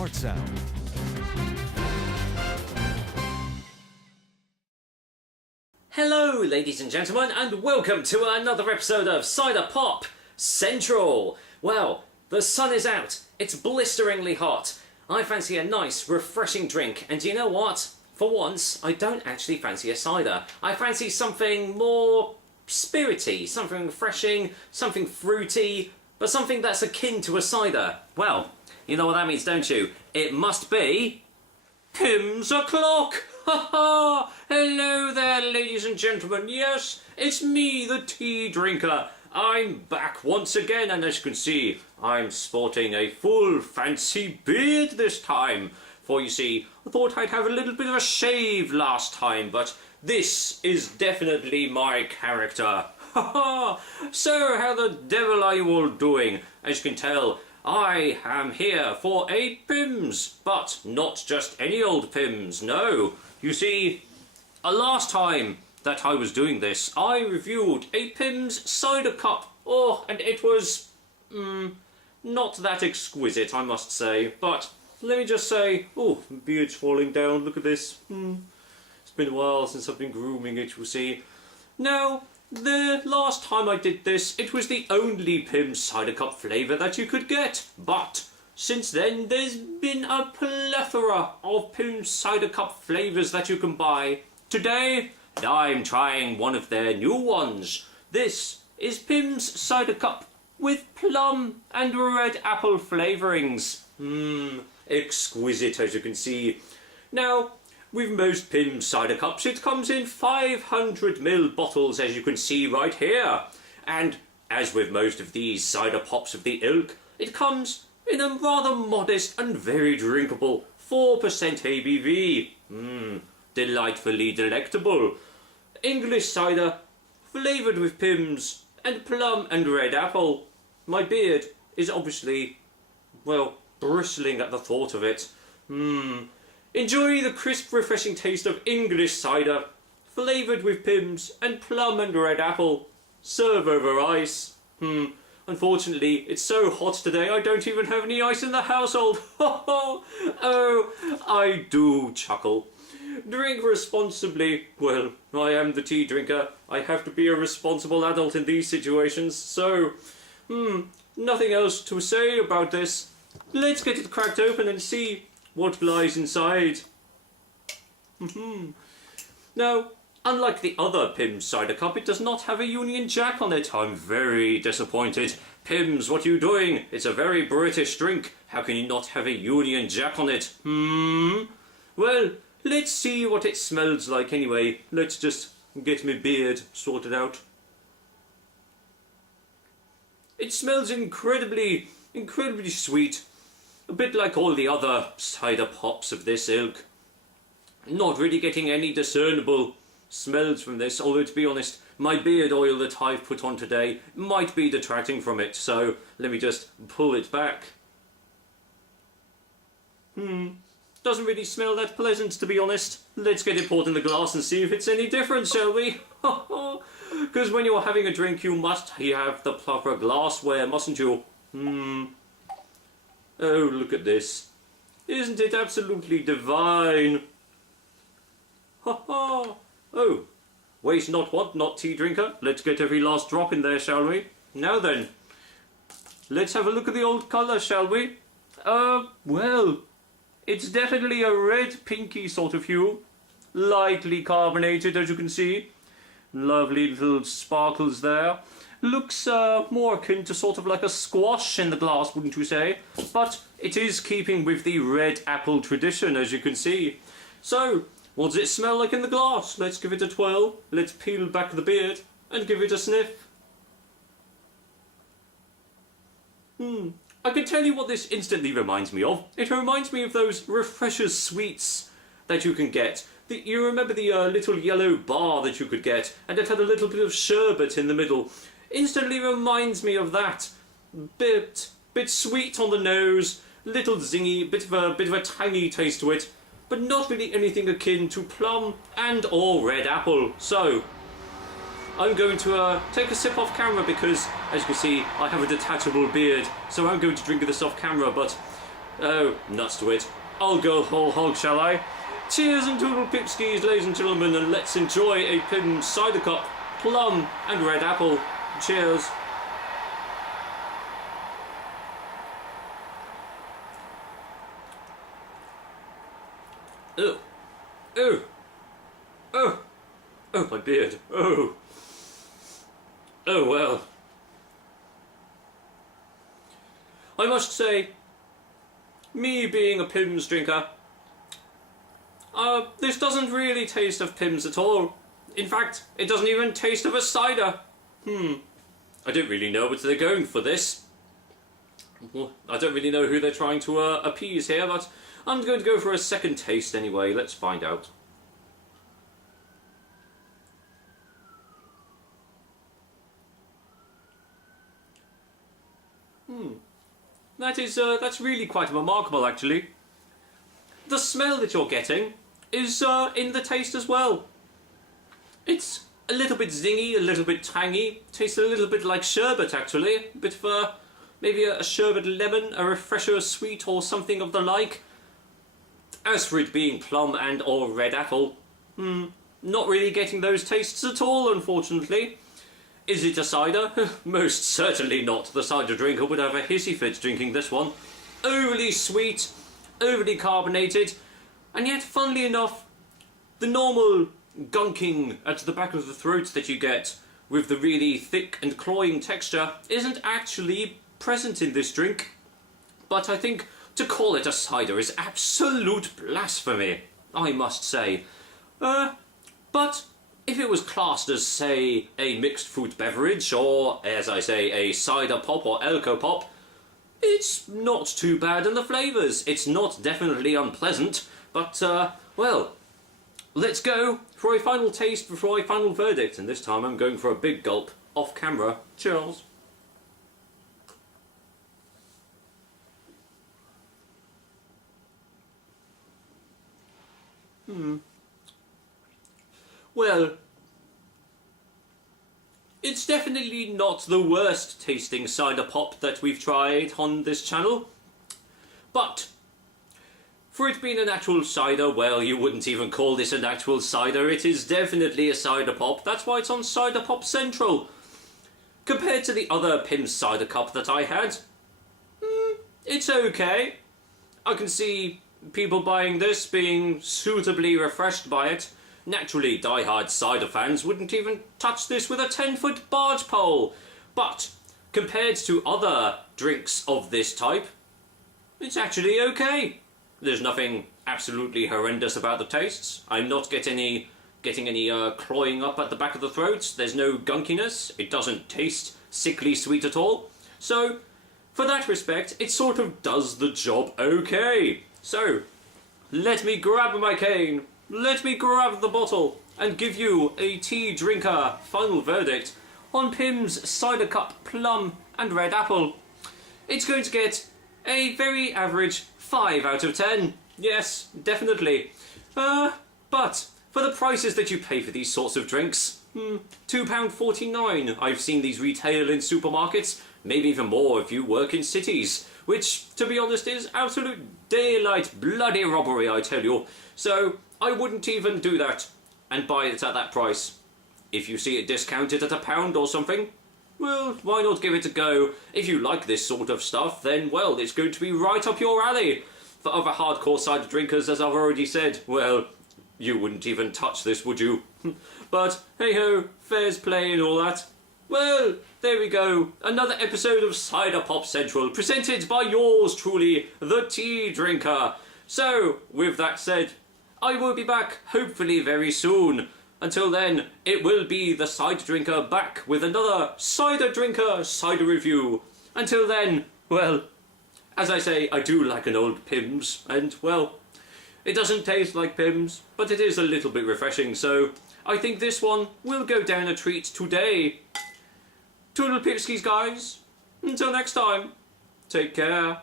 Smart Sound. Hello, ladies and gentlemen, and welcome to another episode of Cider Pop Central. Well, the sun is out. It's blisteringly hot. I fancy a nice, refreshing drink, and you know what? For once, I don't actually fancy a cider. I fancy something more spirity, something refreshing, something fruity, but something that's akin to a cider. Well, you know what that means, don't you? It must be Pimm's o'clock! Ha ha! Hello there, ladies and gentlemen. Yes, it's me, the tea drinker. I'm back once again, and as you can see, I'm sporting a full fancy beard this time. For you see, I thought I'd have a little bit of a shave last time, but this is definitely my character. Ha ha! So, how the devil are you all doing? As you can tell, I am here for a Pimm's, but not just any old Pimm's, no. You see, last time that I was doing this, I reviewed a Pimm's cider cup. Oh, and it was, not that exquisite, I must say. But let me just say, oh, beard's falling down, look at this. It's been a while since I've been grooming it, you see. Now, the last time I did this, it was the only Pimm's cider cup flavour that you could get. But since then, there's been a plethora of Pimm's cider cup flavours that you can buy. Today, I'm trying one of their new ones. This is Pimm's cider cup with plum and red apple flavourings. Exquisite, as you can see. Now, with most Pimm's cider cups, it comes in 500ml bottles, as you can see right here. And as with most of these cider pops of the ilk, it comes in a rather modest and very drinkable 4% ABV. Delightfully delectable. English cider, flavoured with Pimm's and plum and red apple. My beard is obviously, well, bristling at the thought of it. Enjoy the crisp, refreshing taste of English cider, flavoured with Pimm's and plum and red apple. Serve over ice. Unfortunately, it's so hot today I don't even have any ice in the household. Oh, I do chuckle. Drink responsibly. Well, I am the tea drinker. I have to be a responsible adult in these situations, so, nothing else to say about this. Let's get it cracked open and see what lies inside. Now, unlike the other Pimm's cider cup, it does not have a Union Jack on it. I'm very disappointed. Pimm's, what are you doing? It's a very British drink. How can you not have a Union Jack on it? Well, let's see what it smells like anyway. Let's just get my beard sorted out. It smells incredibly sweet. A bit like all the other cider pops of this ilk. Not really getting any discernible smells from this, although to be honest, my beard oil that I've put on today might be detracting from it, so let me just pull it back. Doesn't really smell that pleasant, to be honest. Let's get it poured in the glass and see if it's any different, shall we? Because when you're having a drink, you must have the proper glassware, mustn't you? Oh, look at this. Isn't it absolutely divine? Oh, waste not, want not, tea drinker. Let's get every last drop in there, shall we? Now then, let's have a look at the old colour, shall we? Well, it's definitely a red pinky sort of hue. Lightly carbonated, as you can see. Lovely little sparkles there. Looks more akin to sort of like a squash in the glass, wouldn't you say? But it is keeping with the red apple tradition, as you can see. So, what does it smell like in the glass? Let's give it a twirl. Let's peel back the beard and give it a sniff. I can tell you what this instantly reminds me of. It reminds me of those Refreshers sweets that you can get. You remember the little yellow bar that you could get, and it had a little bit of sherbet in the middle. Instantly reminds me of that. Bit sweet on the nose, little zingy, bit of a tangy taste to it, but not really anything akin to plum and or red apple. So, I'm going to take a sip off camera because, as you can see, I have a detachable beard, so I'm going to drink this off camera, but Oh, nuts to it. I'll go whole hog, shall I? Cheers and toodle pipskis, ladies and gentlemen, and let's enjoy a Pimm cider cup, plum and red apple. Cheers. Oh. Oh. Oh. Oh, my beard. Oh. Oh, well. I must say, me being a Pimm's drinker, this doesn't really taste of Pimm's at all. In fact, it doesn't even taste of a cider. I don't really know what they're going for this. I don't really know who they're trying to appease here, but I'm going to go for a second taste anyway. Let's find out. That's really quite remarkable, actually. The smell that you're getting is in the taste as well. It's a little bit zingy, a little bit tangy. Tastes a little bit like sherbet, actually. A bit of maybe a sherbet lemon, a refresher sweet or something of the like. As for it being plum and or red apple, not really getting those tastes at all, unfortunately. Is it a cider? Most certainly not. The cider drinker would have a hissy fit drinking this one. Overly sweet, overly carbonated, and yet, funnily enough, the normal gunking at the back of the throat that you get with the really thick and cloying texture isn't actually present in this drink. But I think to call it a cider is absolute blasphemy, I must say. But if it was classed as, say, a mixed fruit beverage, or, as I say, a cider pop or Elco pop, it's not too bad in the flavours. It's not definitely unpleasant, but, well, let's go for a final taste before a final verdict, and this time I'm going for a big gulp off camera. Cheers. Well, it's definitely not the worst tasting cider pop that we've tried on this channel, but for it being an actual cider, well, you wouldn't even call this an actual cider. It is definitely a cider pop. That's why it's on Cider Pop Central. Compared to the other Pimm cider cup that I had, it's okay. I can see people buying this being suitably refreshed by it. Naturally, die-hard cider fans wouldn't even touch this with a 10-foot barge pole. But compared to other drinks of this type, it's actually okay. There's nothing absolutely horrendous about the tastes. I'm not getting any cloying up at the back of the throat. There's no gunkiness. It doesn't taste sickly sweet at all. So, for that respect, it sort of does the job okay. So, let me grab my cane, let me grab the bottle, and give you a tea drinker final verdict on Pimm's cider cup, plum and red apple. It's going to get a very average 5 out of 10. Yes, definitely. But for the prices that you pay for these sorts of drinks, £2.49. I've seen these retail in supermarkets, maybe even more if you work in cities, which, to be honest, is absolute daylight bloody robbery, I tell you. So, I wouldn't even do that and buy it at that price. If you see it discounted at £1 or something, well, why not give it a go? If you like this sort of stuff, then, well, it's going to be right up your alley. For other hardcore cider drinkers, as I've already said, well, you wouldn't even touch this, would you? But, hey-ho, fair's play and all that. Well, there we go. Another episode of Cider Pop Central, presented by yours truly, the Tea Drinker. So, with that said, I will be back, hopefully very soon. Until then, it will be the Cider Drinker back with another Cider Drinker cider review. Until then, well, as I say, I do like an old Pimm's, and, well, it doesn't taste like Pimm's, but it is a little bit refreshing, so I think this one will go down a treat today. Toodle pipskis, guys. Until next time, take care.